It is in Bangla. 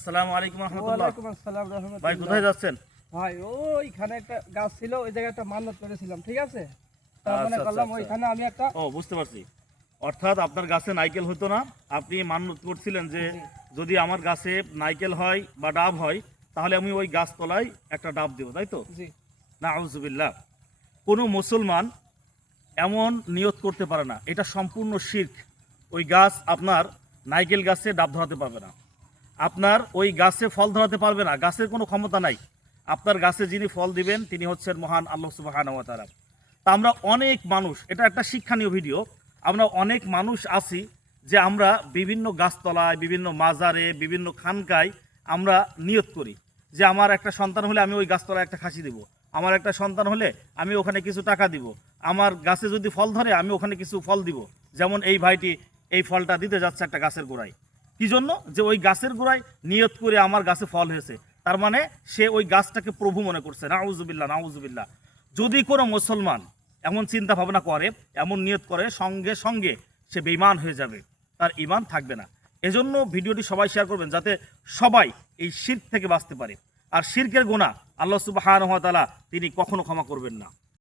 আসসালামু আলাইকুম রহমতুল্লাহ। আসসালাম রহমতুল্লাহ। ভাই কোথায় যাচ্ছেন? ভাই ওইখানে একটা গাছ ছিল ওই জায়গায় একটা মানত করেছিলাম ঠিক আছে? আচ্ছা, আচ্ছা, করলাম আচ্ছা। ওইখানে আমি একটা ও বুঝতে পারছি। অর্থাৎ আপনার গাছে নাইকেল হতো না। আপনি মান্য করছিলেন যে যদি আমার গাছে নাইকেল হয় বা ডাব হয় তাহলে আমি ওই গাছ তলায় একটা ডাব দেবো তাই তো? জি। না আউজুবিল্লাহ কোনো মুসলমান এমন নিয়ত করতে পারে না। এটা সম্পূর্ণ শির্ক। ওই গাছ আপনার নাইকেল গাছে ডাব ধরাতে পারবে না। আপনার ওই গাছে ফল ধরাতে পারবে না। গাছের কোনো ক্ষমতা নাই। আপনার গাছে যিনি ফল দিবেন, তিনি হচ্ছেন মহান আল্লাহ সুবাহান তারা তা আমরা অনেক মানুষ, এটা একটা শিক্ষণীয় ভিডিও, আমরা অনেক মানুষ আছি যে আমরা বিভিন্ন গাছতলায়, বিভিন্ন মাজারে, বিভিন্ন খানকায় আমরা নিয়ত করি যে আমার একটা সন্তান হলে আমি ওই গাছতলায় একটা খাসি দিব। আমার একটা সন্তান হলে আমি ওখানে কিছু টাকা দিব। আমার গাছে যদি ফল ধরে, আমি ওখানে কিছু ফল দিব। যেমন এই ভাইটি এই ফলটা দিতে যাচ্ছে একটা গাছের গোড়ায়। কি জন্য যে ওই গাছের গোড়ায় নিয়ত করে আমার গাছে ফল হয়েছে। তার মানে সে ওই গাছটাকে প্রভু মনে করছে। নাউজুবিল্লাহ নাউজুবিল্লাহ। যদি কোনো মুসলমান এমন চিন্তা ভাবনা করে, এমন নিয়ত করে, সঙ্গে সঙ্গে সে বেইমান হয়ে যাবে, তার ইমান থাকবে না। এজন্য ভিডিওটি সবাই শেয়ার করবেন, যাতে সবাই এই শির্ক থেকে বাঁচতে পারে। আর শির্কের গোনা আল্লাহ সুবাহ তিনি কখনো ক্ষমা করবেন না।